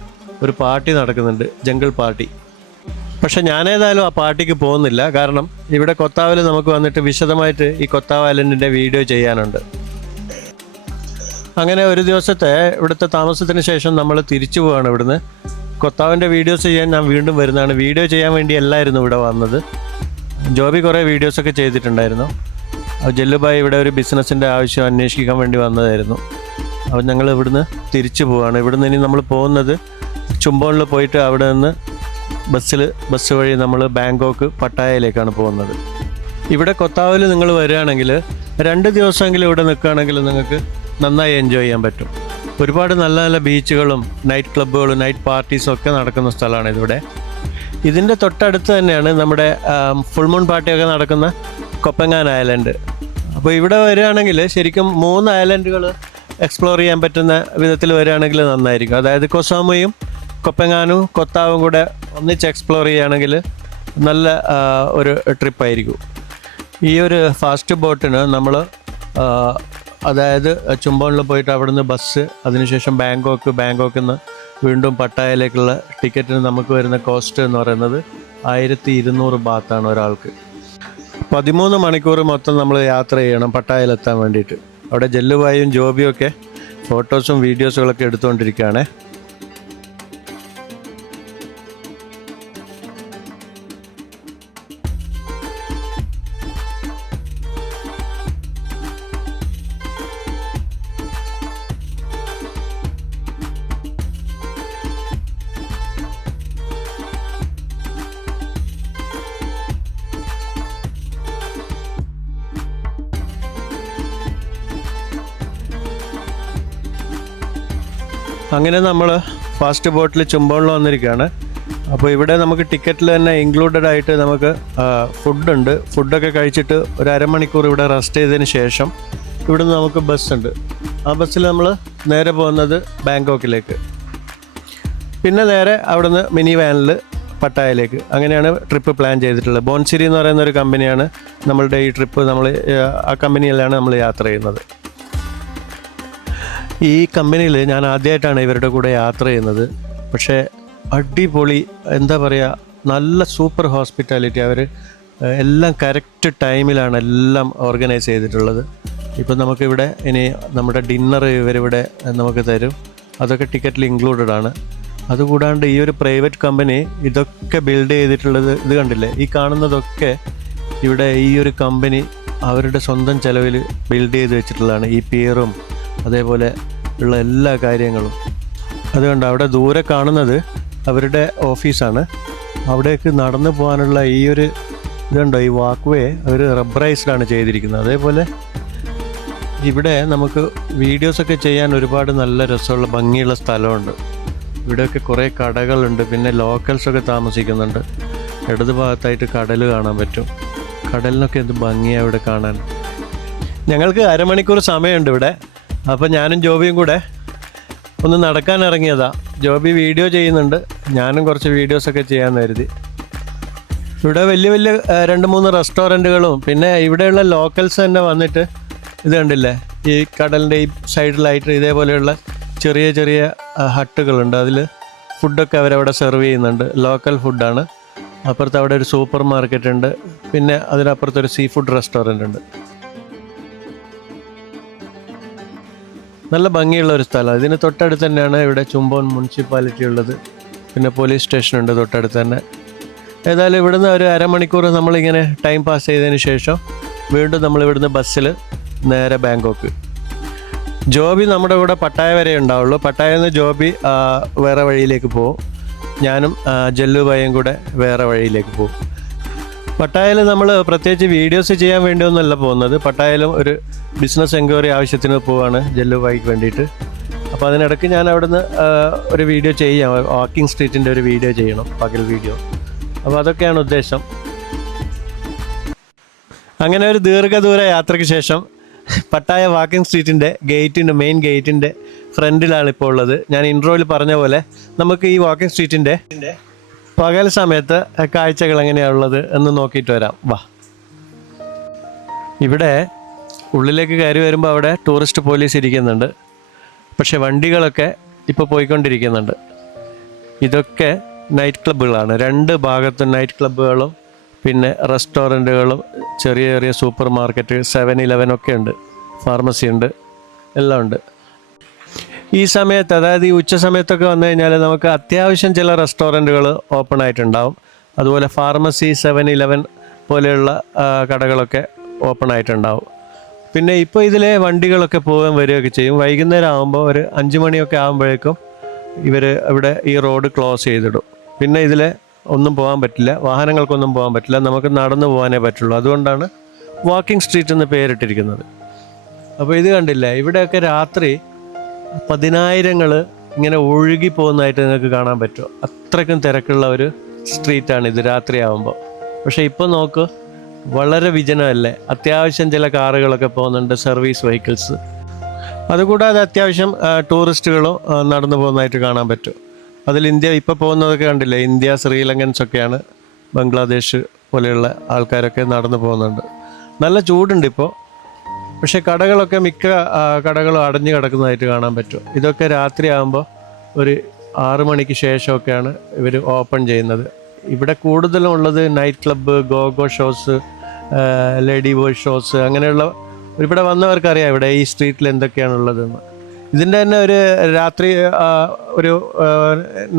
ഒരു പാർട്ടി നടക്കുന്നുണ്ട്, ജംഗിൾ പാർട്ടി. പക്ഷെ ഞാനേതായാലും ആ പാർട്ടിക്ക് പോകുന്നില്ല. കാരണം ഇവിടെ കൊത്താവിൽ നമുക്ക് വന്നിട്ട് വിശദമായിട്ട് ഈ കൊത്താവ് ഐലൻഡിൻ്റെ വീഡിയോ ചെയ്യാനുണ്ട്. അങ്ങനെ ഒരു ദിവസത്തെ ഇവിടുത്തെ താമസത്തിന് ശേഷം നമ്മൾ തിരിച്ചു പോവുകയാണ് ഇവിടുന്ന്. കൊത്താവിൻ്റെ വീഡിയോസ് ചെയ്യാൻ ഞാൻ വീണ്ടും വരുന്നതാണ്. വീഡിയോ ചെയ്യാൻ വേണ്ടി അല്ലായിരുന്നു ഇവിടെ വന്നത്. ജോബി കുറേ വീഡിയോസൊക്കെ ചെയ്തിട്ടുണ്ടായിരുന്നു. ജല്ലുബായി ഇവിടെ ഒരു ബിസിനസ്സിൻ്റെ ആവശ്യം അന്വേഷിക്കാൻ വേണ്ടി വന്നതായിരുന്നു. അപ്പോൾ ഞങ്ങൾ ഇവിടുന്ന് തിരിച്ചു പോവുകയാണ്. ഇവിടുന്ന് ഇനി നമ്മൾ പോകുന്നത് ചുംബോണിൽ പോയിട്ട് അവിടെ നിന്ന് ബസ് വഴി നമ്മൾ ബാങ്കോക്ക് പട്ടായയിലേക്കാണ് പോകുന്നത്. ഇവിടെ കൊത്താവിൽ നിങ്ങൾ വരികയാണെങ്കിൽ 2 ദിവസമെങ്കിലും ഇവിടെ നിൽക്കുകയാണെങ്കിൽ നിങ്ങൾക്ക് നന്നായി എൻജോയ് ചെയ്യാൻ പറ്റും. ഒരുപാട് നല്ല നല്ല ബീച്ചുകളും നൈറ്റ് ക്ലബ്ബുകളും നൈറ്റ് പാർട്ടീസും ഒക്കെ നടക്കുന്ന സ്ഥലമാണ് ഇതിവിടെ. ഇതിൻ്റെ തൊട്ടടുത്ത് തന്നെയാണ് നമ്മുടെ ഫുൾ മൂൺ പാർട്ടിയൊക്കെ നടക്കുന്ന കൊപ്പങ്ങാൻ ഐലൻഡ്. അപ്പോൾ ഇവിടെ വരികയാണെങ്കിൽ ശരിക്കും 3 ഐലൻഡുകൾ എക്സ്പ്ലോർ ചെയ്യാൻ പറ്റുന്ന വിധത്തിൽ വരികയാണെങ്കിൽ നന്നായിരിക്കും. അതായത് കൊസാമുയും കൊപ്പങ്ങാനും കൊത്താവും കൂടെ ഒന്നിച്ച് എക്സ്പ്ലോർ ചെയ്യുകയാണെങ്കിൽ നല്ല ഒരു ട്രിപ്പായിരിക്കും. ഈ ഒരു ഫാസ്റ്റ് ബോട്ടിന് നമ്മൾ അതായത് ചുംബോണിൽ പോയിട്ട് അവിടുന്ന് ബസ്, അതിനുശേഷം ബാങ്കോക്കിൽ നിന്ന് വീണ്ടും പട്ടായയിലേക്കുള്ള ടിക്കറ്റിന് നമുക്ക് വരുന്ന കോസ്റ്റ് എന്ന് പറയുന്നത് 1200 ബാത്താണ് ഒരാൾക്ക്. 13 മണിക്കൂർ മൊത്തം നമ്മൾ യാത്ര ചെയ്യണം പട്ടായയിലെത്താൻ വേണ്ടിയിട്ട്. അവിടെ ജല്ലുബായും ജോബിയും ഒക്കെ ഫോട്ടോസും വീഡിയോസുകളൊക്കെ എടുത്തുകൊണ്ടിരിക്കുകയാണ്. അങ്ങനെ നമ്മൾ ഫാസ്റ്റ് ബോട്ടിൽ ചുംബോണിൽ വന്നിരിക്കുകയാണ്. അപ്പോൾ ഇവിടെ നമുക്ക് ടിക്കറ്റിൽ തന്നെ ഇൻക്ലൂഡഡ് ആയിട്ട് നമുക്ക് ഫുഡുണ്ട്. ഫുഡൊക്കെ കഴിച്ചിട്ട് ഒരു അരമണിക്കൂർ ഇവിടെ റെസ്റ്റ് ചെയ്തതിന് ശേഷം ഇവിടുന്ന് നമുക്ക് ബസ്സുണ്ട്. ആ ബസ്സിൽ നമ്മൾ നേരെ പോകുന്നത് ബാങ്കോക്കിലേക്ക്, പിന്നെ നേരെ അവിടുന്ന് മിനി വാനിൽ പട്ടായയിലേക്ക്. അങ്ങനെയാണ് ട്രിപ്പ് പ്ലാൻ ചെയ്തിട്ടുള്ളത്. ബോൺസിരി എന്ന് പറയുന്ന ഒരു കമ്പനിയാണ് നമ്മളുടെ ഈ ട്രിപ്പ്. ആ കമ്പനിയിലാണ് നമ്മൾ യാത്ര ചെയ്യുന്നത്. ഈ കമ്പനിയിൽ ഞാൻ ആദ്യമായിട്ടാണ് ഇവരുടെ കൂടെ യാത്ര ചെയ്യുന്നത്. പക്ഷേ അടിപൊളി, എന്താ പറയുക, നല്ല സൂപ്പർ ഹോസ്പിറ്റാലിറ്റി. അവർ എല്ലാം കറക്റ്റ് ടൈമിലാണ് എല്ലാം ഓർഗനൈസ് ചെയ്തിട്ടുള്ളത്. ഇപ്പം നമുക്കിവിടെ ഇനി നമ്മുടെ ഡിന്നർ ഇവരിവിടെ നമുക്ക് തരും. അതൊക്കെ ടിക്കറ്റിൽ ഇൻക്ലൂഡഡ് ആണ്. അതുകൂടാണ്ട് ഈ ഒരു പ്രൈവറ്റ് കമ്പനി ഇതൊക്കെ ബിൽഡ് ചെയ്തിട്ടുള്ളത്, ഇത് കണ്ടില്ലേ, ഈ കാണുന്നതൊക്കെ ഇവിടെ ഈ ഒരു കമ്പനി അവരുടെ സ്വന്തം ചെലവിൽ ബിൽഡ് ചെയ്ത് വെച്ചിട്ടുള്ളതാണ്. ഈ പിയറും അതേപോലെ ഉള്ള എല്ലാ കാര്യങ്ങളും. അതുകൊണ്ട് അവിടെ ദൂരെ കാണുന്നത് അവരുടെ ഓഫീസാണ്. അവിടേക്ക് നടന്നു പോകാനുള്ള ഈ ഒരു ഇതുണ്ടോ, ഈ വാക്ക് വേ അവർ റബ്ബറൈസ്ഡാണ് ചെയ്തിരിക്കുന്നത്. അതേപോലെ ഇവിടെ നമുക്ക് വീഡിയോസൊക്കെ ചെയ്യാൻ ഒരുപാട് നല്ല രസമുള്ള ഭംഗിയുള്ള സ്ഥലമുണ്ട്. ഇവിടെയൊക്കെ കുറേ കടകളുണ്ട്. പിന്നെ ലോക്കൽസൊക്കെ താമസിക്കുന്നുണ്ട്. ഇടത് ഭാഗത്തായിട്ട് കടൽ കാണാൻ പറ്റും. കടലിനൊക്കെ എന്ത് ഭംഗിയാണ് ഇവിടെ കാണാൻ. ഞങ്ങൾക്ക് അരമണിക്കൂർ സമയമുണ്ട് ഇവിടെ. അപ്പോൾ ഞാനും ജോബിയും കൂടെ ഒന്ന് നടക്കാൻ ഇറങ്ങിയതാണ്. ജോബി വീഡിയോ ചെയ്യുന്നുണ്ട്, ഞാനും കുറച്ച് വീഡിയോസൊക്കെ ചെയ്യാൻ കരുതി. ഇവിടെ വലിയ വലിയ 2-3 റെസ്റ്റോറൻറ്റുകളും പിന്നെ ഇവിടെയുള്ള ലോക്കൽസ് തന്നെ വന്നിട്ട് ഇത് കണ്ടില്ലേ, ഈ കടലിൻ്റെ ഈ സൈഡിലായിട്ട് ഇതേപോലെയുള്ള ചെറിയ ചെറിയ ഹട്ടുകളുണ്ട്. അതിൽ ഫുഡൊക്കെ അവരവിടെ സെർവ് ചെയ്യുന്നുണ്ട്. ലോക്കൽ ഫുഡാണ്. അപ്പുറത്ത് അവിടെ ഒരു സൂപ്പർ മാർക്കറ്റ് ഉണ്ട്. പിന്നെ അതിനപ്പുറത്തൊരു സീ ഫുഡ് റെസ്റ്റോറൻ്റ് ഉണ്ട്. നല്ല ഭംഗിയുള്ള ഒരു സ്ഥലം. ഇതിന് തൊട്ടടുത്ത് തന്നെയാണ് ഇവിടെ ചുംബോൺ മുനിസിപ്പാലിറ്റി ഉള്ളത്. പിന്നെ പോലീസ് സ്റ്റേഷനുണ്ട് തൊട്ടടുത്ത് തന്നെ. ഏതായാലും ഇവിടുന്ന് ഒരു അരമണിക്കൂർ നമ്മളിങ്ങനെ ടൈം പാസ് ചെയ്തതിന് ശേഷം വീണ്ടും നമ്മളിവിടുന്ന് ബസ്സിൽ നേരെ ബാങ്കോക്ക്. ജോബി നമ്മുടെ കൂടെ പട്ടായ വരെ ഉണ്ടാവുള്ളൂ. പട്ടായയിൽ നിന്ന് ജോബി വേറെ വഴിയിലേക്ക് പോകും. ഞാനും ജല്ലുബായും കൂടെ വേറെ വഴിയിലേക്ക് പോകും. പട്ടായയിൽ നമ്മൾ പ്രത്യേകിച്ച് വീഡിയോസ് ചെയ്യാൻ വേണ്ടിയൊന്നുമല്ല പോകുന്നത്. പട്ടായയിലും ഒരു ബിസിനസ് എൻക്വയറി ആവശ്യത്തിന് പോവാണ് ജല്ലുബായിക്ക് വേണ്ടിയിട്ട്. അപ്പോൾ അതിനിടയ്ക്ക് ഞാൻ അവിടുന്ന് ഒരു വീഡിയോ ചെയ്യാം, വാക്കിംഗ് സ്ട്രീറ്റിൻ്റെ ഒരു വീഡിയോ ചെയ്യണം, പകൽ വീഡിയോ. അപ്പോൾ അതൊക്കെയാണ് ഉദ്ദേശം. അങ്ങനെ ഒരു ദീർഘദൂര യാത്രയ്ക്ക് ശേഷം പട്ടായ വാക്കിംഗ് സ്ട്രീറ്റിൻ്റെ മെയിൻ ഗേറ്റിൻ്റെ ഫ്രണ്ടിലാണ് ഇപ്പോൾ ഉള്ളത്. ഞാൻ ഇൻട്രോയിൽ പറഞ്ഞ പോലെ നമുക്ക് ഈ വാക്കിംഗ് സ്ട്രീറ്റിൻ്റെ പകൽ സമയത്ത് കാഴ്ചകൾ എങ്ങനെയാണുള്ളത് എന്ന് നോക്കിയിട്ട് വരാം. വാ. ഇവിടെ ഉള്ളിലേക്ക് കയറി വരുമ്പോൾ അവിടെ ടൂറിസ്റ്റ് പോലീസ് ഇരിക്കുന്നുണ്ട്. പക്ഷെ വണ്ടികളൊക്കെ ഇപ്പോൾ പോയിക്കൊണ്ടിരിക്കുന്നുണ്ട്. ഇതൊക്കെ നൈറ്റ് ക്ലബ്ബുകളാണ്. രണ്ട് ഭാഗത്തും നൈറ്റ് ക്ലബ്ബുകളും പിന്നെ റെസ്റ്റോറൻറ്റുകളും ചെറിയ ചെറിയ സൂപ്പർ മാർക്കറ്റ്, 7-11 ഒക്കെ ഉണ്ട്, ഫാർമസി ഉണ്ട്, എല്ലാം ഉണ്ട്. ഈ സമയത്ത്, അതായത് ഈ ഉച്ച സമയത്തൊക്കെ വന്നു കഴിഞ്ഞാൽ നമുക്ക് അത്യാവശ്യം ചില റെസ്റ്റോറൻറ്റുകൾ ഓപ്പൺ ആയിട്ടുണ്ടാവും. അതുപോലെ ഫാർമസി, 7-11 പോലെയുള്ള കടകളൊക്കെ ഓപ്പൺ ആയിട്ടുണ്ടാവും. പിന്നെ ഇപ്പോൾ ഇതിലെ വണ്ടികളൊക്കെ പോകാൻ വരികയൊക്കെ ചെയ്യും. വൈകുന്നേരം ആകുമ്പോൾ ഒരു 5 മണിയൊക്കെ ആകുമ്പോഴേക്കും ഇവർ ഇവിടെ ഈ റോഡ് ക്ലോസ് ചെയ്തിടും. പിന്നെ ഇതിലെ ഒന്നും പോകാൻ പറ്റില്ല, വാഹനങ്ങൾക്കൊന്നും പോകാൻ പറ്റില്ല, നമുക്ക് നടന്നു പോകാനേ പറ്റുള്ളൂ. അതുകൊണ്ടാണ് വാക്കിംഗ് സ്ട്രീറ്റ് എന്ന് പേരിട്ടിരിക്കുന്നത്. അപ്പോൾ ഇത് കണ്ടില്ലേ, ഇവിടെയൊക്കെ രാത്രി 10,000 ഇങ്ങനെ ഒഴുകി പോകുന്നതായിട്ട് നിങ്ങൾക്ക് കാണാൻ പറ്റും. അത്രയ്ക്കും തിരക്കുള്ള ഒരു സ്ട്രീറ്റാണ് ഇത് രാത്രിയാവുമ്പോൾ. പക്ഷേ ഇപ്പോൾ നോക്ക്, വളരെ വിജനമല്ലേ. അത്യാവശ്യം ചില കാറുകളൊക്കെ പോകുന്നുണ്ട്, സർവീസ് വെഹിക്കിൾസ്. അതുകൂടാതെ അത്യാവശ്യം ടൂറിസ്റ്റുകളും നടന്നു പോകുന്നതായിട്ട് കാണാൻ പറ്റും. അതിൽ ഇന്ത്യ ഇപ്പോൾ പോകുന്നതൊക്കെ കണ്ടില്ലേ, ഇന്ത്യ, ശ്രീലങ്കൻസ് ഒക്കെയാണ്, ബംഗ്ലാദേശ് പോലെയുള്ള ആൾക്കാരൊക്കെ നടന്നു പോകുന്നുണ്ട്. നല്ല ചൂടുണ്ട് ഇപ്പോൾ. പക്ഷേ കടകളൊക്കെ മിക്ക കടകളും അടഞ്ഞു കിടക്കുന്നതായിട്ട് കാണാൻ പറ്റും. ഇതൊക്കെ രാത്രിയാകുമ്പോൾ ഒരു 6 മണിക്ക് ശേഷമൊക്കെയാണ് ഇവർ ഓപ്പൺ ചെയ്യുന്നത്. ഇവിടെ കൂടുതലും ഉള്ളത് night club, GoGo shows, lady boy shows, അങ്ങനെയുള്ള ഇവിടെ വന്നവർക്കറിയാം ഇവിടെ ഈ സ്ട്രീറ്റിൽ എന്തൊക്കെയാണുള്ളതെന്ന്. ഇതിൻ്റെ തന്നെ ഒരു രാത്രി ഒരു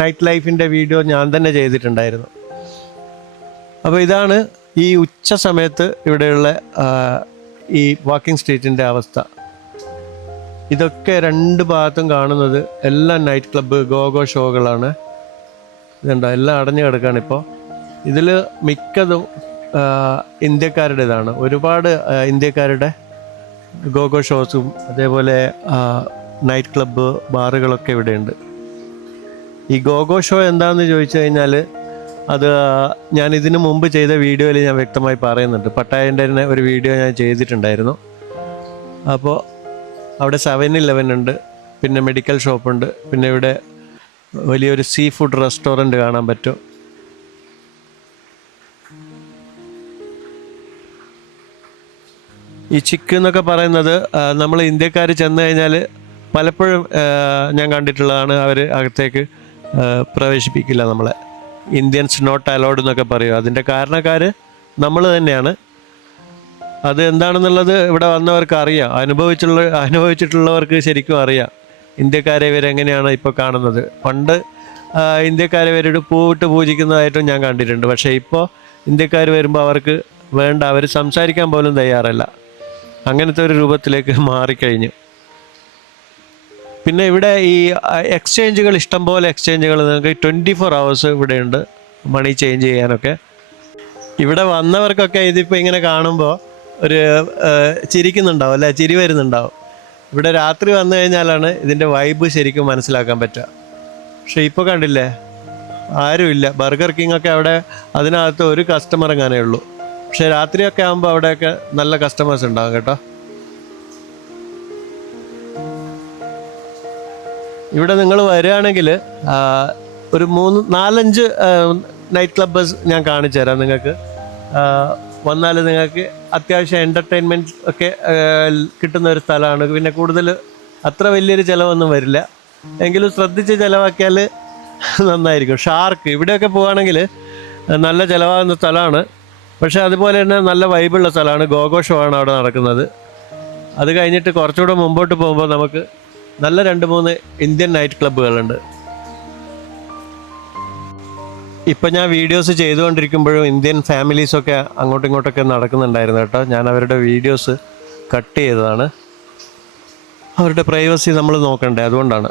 നൈറ്റ് ലൈഫിൻ്റെ വീഡിയോ ഞാൻ തന്നെ ചെയ്തിട്ടുണ്ടായിരുന്നു. അപ്പോൾ ഇതാണ് ഈ ഉച്ച സമയത്ത് ഇവിടെയുള്ള ഈ വാക്കിംഗ് സ്ട്രീറ്റിൻ്റെ അവസ്ഥ. ഇതൊക്കെ രണ്ട് ഭാഗത്തും കാണുന്നത് എല്ലാം നൈറ്റ് ക്ലബ്ബ്, ഗോഗോ ഷോകളാണ്. ഇതുണ്ടോ, എല്ലാം അടഞ്ഞു കിടക്കുകയാണ് ഇപ്പോൾ. ഇതിൽ മിക്കതും ഇന്ത്യക്കാരുടേതാണ്. ഒരുപാട് ഇന്ത്യക്കാരുടെ ഗോഗോ ഷോസും അതേപോലെ നൈറ്റ് ക്ലബ്ബ്, ബാറുകളൊക്കെ ഇവിടെയുണ്ട്. ഈ ഗോഗോ ഷോ എന്താണെന്ന് ചോദിച്ചു കഴിഞ്ഞാൽ അത് ഞാൻ ഇതിനു മുമ്പ് ചെയ്ത വീഡിയോയിൽ ഞാൻ വ്യക്തമായി പറയുന്നുണ്ട്. പട്ടായൻ്റെ തന്നെ ഒരു വീഡിയോ ഞാൻ ചെയ്തിട്ടുണ്ടായിരുന്നു. അപ്പോൾ അവിടെ 7-11 ഉണ്ട്, പിന്നെ മെഡിക്കൽ ഷോപ്പുണ്ട്, പിന്നെ ഇവിടെ വലിയൊരു സീ ഫുഡ് റെസ്റ്റോറൻറ്റ് കാണാൻ പറ്റും. ഈ ചിക്ക് എന്നൊക്കെ പറയുന്നത് നമ്മൾ ഇന്ത്യക്കാർ ചെന്ന് കഴിഞ്ഞാൽ പലപ്പോഴും ഞാൻ കണ്ടിട്ടുള്ളതാണ്, അവർ അകത്തേക്ക് പ്രവേശിപ്പിക്കില്ല നമ്മളെ. ഇന്ത്യൻസ് നോട്ട് അലൗഡ് എന്നൊക്കെ പറയും. അതിൻ്റെ കാരണക്കാർ നമ്മൾ തന്നെയാണ്. അത് എന്താണെന്നുള്ളത് ഇവിടെ വന്നവർക്ക് അറിയാം, അനുഭവിച്ചിട്ടുള്ളവർക്ക് ശരിക്കും അറിയാം ഇന്ത്യക്കാരെ ഇവരെങ്ങനെയാണ് ഇപ്പോൾ കാണുന്നത്. പണ്ട് ഇന്ത്യക്കാരെ ഇവരോട് പൂവിട്ട് പൂജിക്കുന്നതായിട്ടും ഞാൻ കണ്ടിട്ടുണ്ട്. പക്ഷേ ഇപ്പോൾ ഇന്ത്യക്കാർ വരുമ്പോൾ അവർക്ക് വേണ്ട, അവർ സംസാരിക്കാൻ പോലും തയ്യാറല്ല. അങ്ങനത്തെ ഒരു രൂപത്തിലേക്ക് മാറിക്കഴിഞ്ഞു. പിന്നെ ഇവിടെ ഈ എക്സ്ചേഞ്ചുകൾ, ഇഷ്ടംപോലെ എക്സ്ചേഞ്ചുകൾ നിങ്ങൾക്ക് 24 hours ഇവിടെയുണ്ട്, മണി ചേഞ്ച് ചെയ്യാനൊക്കെ. ഇവിടെ വന്നവർക്കൊക്കെ ഇതിപ്പോൾ ഇങ്ങനെ കാണുമ്പോൾ ഒരു ചിരിക്കുന്നുണ്ടാവും അല്ലേ, ചിരി വരുന്നുണ്ടാവും. ഇവിടെ രാത്രി വന്നു കഴിഞ്ഞാലാണ് ഇതിൻ്റെ വൈബ് ശരിക്കും മനസ്സിലാക്കാൻ പറ്റുക. പക്ഷേ ഇപ്പോൾ കണ്ടില്ലേ, ആരുമില്ല. ബർഗർ കിങ് ഒക്കെ അവിടെ, അതിനകത്ത് ഒരു കസ്റ്റമർ എങ്ങാനേ ഉള്ളൂ. പക്ഷേ രാത്രിയൊക്കെ ആകുമ്പോൾ അവിടെയൊക്കെ നല്ല കസ്റ്റമേഴ്സ് ഉണ്ടാകും കേട്ടോ. ഇവിടെ നിങ്ങൾ വരികയാണെങ്കിൽ ഒരു 3-4-5 നൈറ്റ് ക്ലബ്ബസ് ഞാൻ കാണിച്ചു തരാം നിങ്ങൾക്ക്. വന്നാൽ നിങ്ങൾക്ക് അത്യാവശ്യം എൻ്റർടൈൻമെൻറ്റ് ഒക്കെ കിട്ടുന്ന ഒരു സ്ഥലമാണ്. പിന്നെ കൂടുതൽ അത്ര വലിയൊരു ചിലവൊന്നും വരില്ല, എങ്കിലും ശ്രദ്ധിച്ച് ചിലവാക്കിയാൽ നന്നായിരിക്കും. ഷാർക്ക്, ഇവിടെയൊക്കെ പോവുകയാണെങ്കിൽ നല്ല ചിലവാകുന്ന സ്ഥലമാണ്. പക്ഷേ അതുപോലെ തന്നെ നല്ല വൈബുള്ള സ്ഥലമാണ്. ഗോഗോ ഷോ ആണ് അവിടെ നടക്കുന്നത്. അത് കഴിഞ്ഞിട്ട് കുറച്ചുകൂടെ മുമ്പോട്ട് പോകുമ്പോൾ നമുക്ക് നല്ല 2-3 ഇന്ത്യൻ നൈറ്റ് ക്ലബ്ബുകളുണ്ട്. ഇപ്പം ഞാൻ വീഡിയോസ് ചെയ്തുകൊണ്ടിരിക്കുമ്പോഴും ഇന്ത്യൻ ഫാമിലീസൊക്കെ അങ്ങോട്ടും ഇങ്ങോട്ടൊക്കെ നടക്കുന്നുണ്ടായിരുന്നു കേട്ടോ. ഞാൻ അവരുടെ വീഡിയോസ് കട്ട് ചെയ്തതാണ്. അവരുടെ പ്രൈവസി നമ്മൾ നോക്കണ്ടേ, അതുകൊണ്ടാണ്.